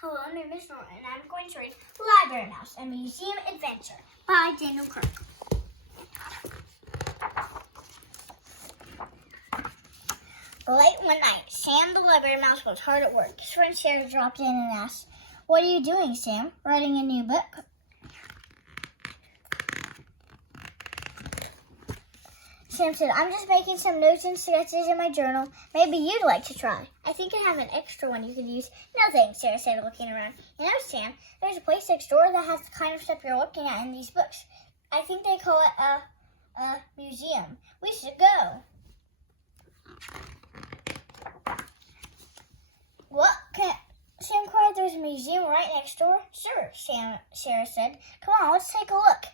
Hello, my name is Norah, and I'm going to read Library Mouse, a Museum Adventure by Daniel Kirk. Late one night, Sam the Library Mouse was hard at work. His friend Sarah dropped in and asked, "What are you doing, Sam? Writing a new book?" Sam said, "I'm just making some notes and sketches in my journal. Maybe you'd like to try. I think I have an extra one you could use." "No thanks," Sarah said, looking around. "You know, Sam, there's a place next door that has the kind of stuff you're looking at in these books. I think they call it a museum. We should go." "What?" Sam cried. "There's a museum right next door?" "Sure," Sarah said. "Come on, let's take a look.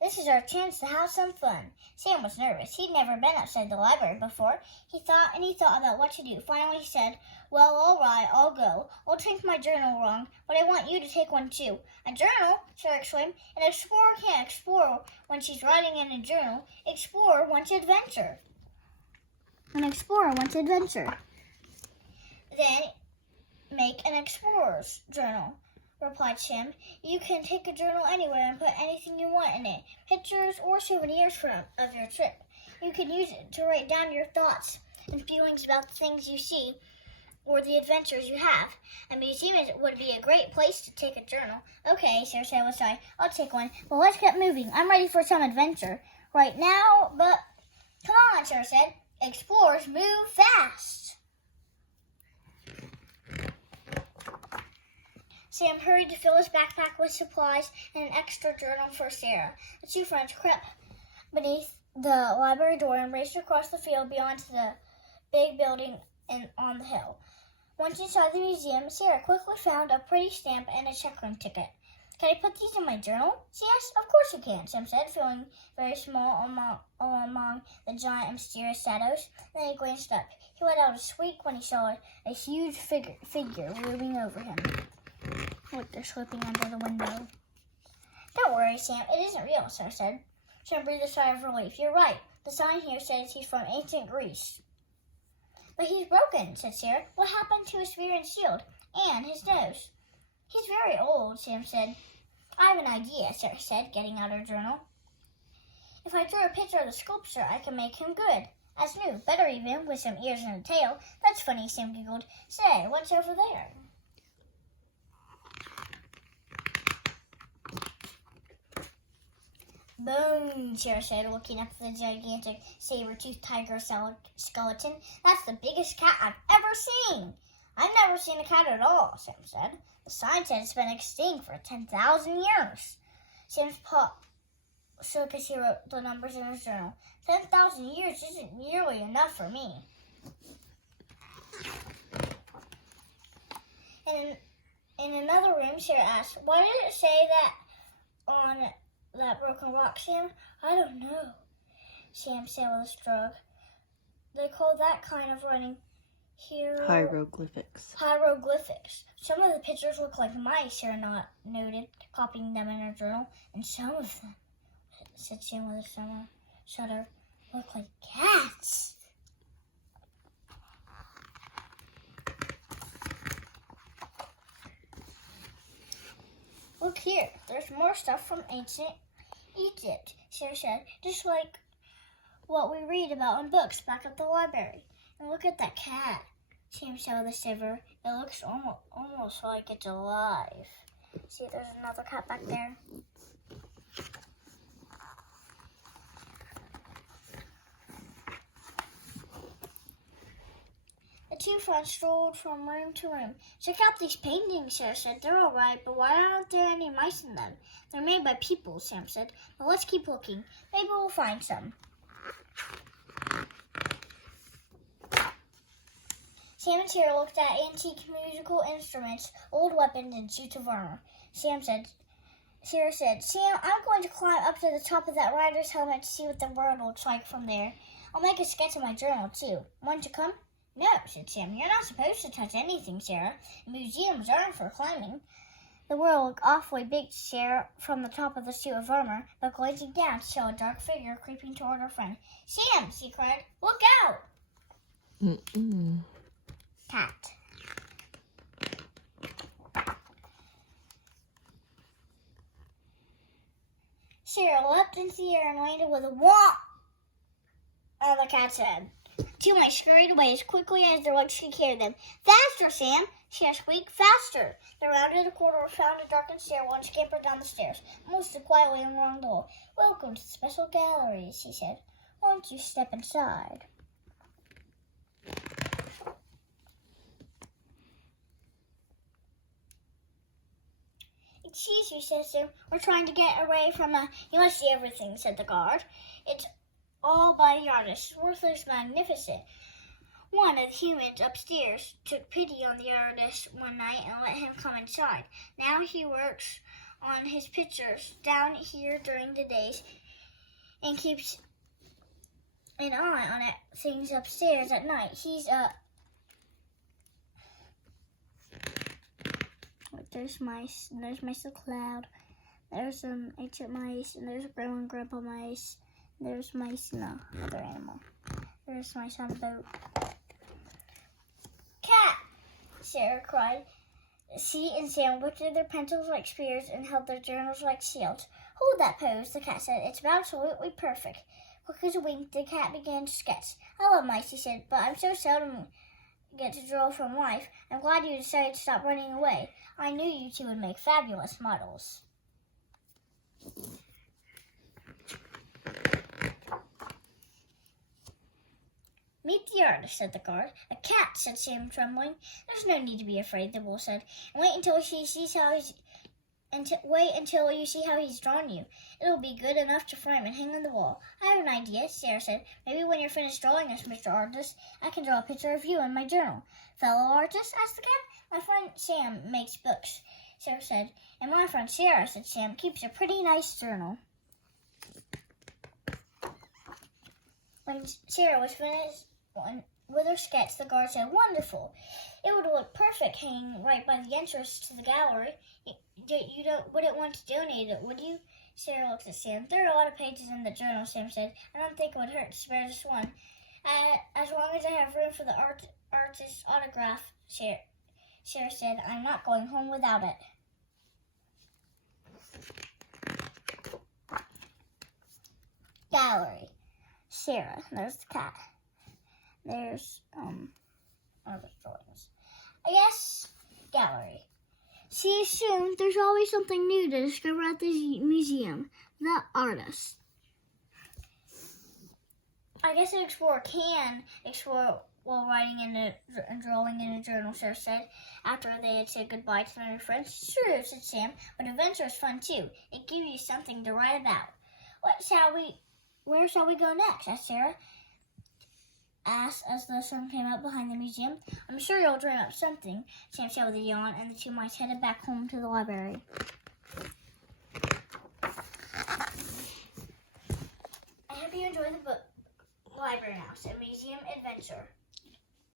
This is our chance to have some fun." Sam was nervous. He'd never been outside the library before. He thought about what to do. Finally, he said, "Well, all right, I'll go. I'll take my journal along, but I want you to take one too." "A journal?" Sarah exclaimed. "An explorer can't explore when she's writing in a journal. Explorer wants adventure." "An explorer wants adventure." "Then make an explorer's journal," replied Sam. "You can take a journal anywhere and put anything you want in it, pictures or souvenirs of your trip. You can use it to write down your thoughts and feelings about the things you see or the adventures you have. A museum would be a great place to take a journal." "Okay," Sarah said with a sigh. "I'll take one. But let's get moving. I'm ready for some adventure right now, but..." "Come on," Sarah said. "Explorers move fast." Sam hurried to fill his backpack with supplies and an extra journal for Sarah. The two friends crept beneath the library door and raced across the field beyond to the big building on the hill. Once inside the museum, Sarah quickly found a pretty stamp and a check-in ticket. "Can I put these in my journal?" she asked. "Of course you can," Sam said, feeling very small among the giant and mysterious shadows. Then he glanced up. He let out a squeak when he saw a huge figure looming over him. Look, they're slipping under the window. "Don't worry, Sam. It isn't real," Sarah said. Sam breathed a sigh of relief. "You're right. The sign here says he's from ancient Greece." "But he's broken," said Sarah. "What happened to his spear and shield? And his nose?" "He's very old," Sam said. "I have an idea," Sarah said, getting out her journal. "If I drew a picture of the sculpture, I can make him good. As new. Better even, with some ears and a tail." "That's funny," Sam giggled. "Say, what's over there?" "Boom," Sarah said, looking up at the gigantic saber-toothed tiger skeleton. "That's the biggest cat I've ever seen." "I've never seen a cat at all," Sam said. "The sign said it's been extinct for 10,000 years. Sam's paw shook as he wrote the numbers in his journal. 10,000 years isn't nearly enough for me." In another room, Sarah asked, "Why did it say that on that broken rock, Sam?" "I don't know," Sam said with a shrug. "They call that kind of writing hieroglyphics. Hieroglyphics. Some of the pictures look like mice," Sarah noted, copying them in her journal. "And some of them," said Sam with a shudder, "look like cats." "Look here, there's more stuff from ancient Egypt," Sarah said, "just like what we read about in books back at the library. And look at that cat," Sam said with a shiver. "It looks almost like it's alive. See, there's another cat back there." The two friends strolled from room to room. "Check out these paintings," Sarah said. "They're all right, but why aren't there any mice in them?" "They're made by people," Sam said. "But let's keep looking. Maybe we'll find some." Sam and Sarah looked at antique musical instruments, old weapons, and suits of armor. Sarah said, "Sam, I'm going to climb up to the top of that rider's helmet to see what the world looks like from there. I'll make a sketch in my journal, too. Want to come?" "No," said Sam. "You're not supposed to touch anything, Sarah. Museums aren't for climbing." The world looked awfully big to Sarah from the top of the suit of armor, but glancing down she saw a dark figure creeping toward her friend. "Sam," she cried, "look out!" Cat. Sarah leapt into the air and landed with a whomp on the cat's head. The two mice scurried away as quickly as their legs could carry them. "Faster, Sam!" she squeaked. "Faster!" They rounded a corridor, found a darkened stairwell, and scampered down the stairs, almost quietly along the wall. "Welcome to the special gallery," she said. "Won't you step inside?" "Excuse me," said Sam. "We're trying to get away from a—" "You must see everything," said the guard. "It's all by the artist. His work looks magnificent." One of the humans upstairs took pity on the artist one night and let him come inside. Now he works on his pictures down here during the days and keeps an eye on things upstairs at night. He's a... There's mice, and there's Mice the Cloud. There's some ancient mice, and there's grandma and grandpa mice. And there's mice and another animal. There's mice on a boat. "Cat!" Sarah cried. She and Sam lifted their pencils like spears and held their journals like shields. "Hold that pose," the cat said. "It's absolutely perfect." Quick as a wink, the cat began to sketch. "I love mice," he said, "but I'm so seldom get to draw from life. I'm glad you decided to stop running away. I knew you two would make fabulous models." "Meet the artist," said the guard. "A cat," said Sam, trembling. "There's no need to be afraid," the wolf said. "And wait until you see how he's drawn you. It'll be good enough to frame and hang on the wall." "I have an idea," Sarah said. "Maybe when you're finished drawing us, Mr. Artist, I can draw a picture of you in my journal." "Fellow artist?" asked the cat. "My friend Sam makes books," Sarah said. "And my friend Sarah," said Sam, "keeps a pretty nice journal." When Sarah was finished with her sketch, the guard said, "Wonderful! It would look perfect hanging right by the entrance to the gallery. You wouldn't want to donate it, would you?" Sarah looked at Sam. "There are a lot of pages in the journal," Sam said. "I don't think it would hurt to spare just one. As long as I have room for the artist's autograph," Sarah said. "I'm not going home without it." Gallery. Sarah. There's the cat. There's other drawings. I guess gallery. See you soon. There's always something new to discover at the museum. The artist. I guess an explorer can explore while writing and drawing in a journal, Sarah said, after they had said goodbye to their new friends. "Sure," said Sam, "but adventure is fun too. It gives you something to write about." Where shall we go next?" asked Sarah. As the sun came up behind the museum. "I'm sure you'll dream up something," Sam said with a yawn, and the two mice headed back home to the library. I hope you enjoyed the book Library Mouse, a museum adventure.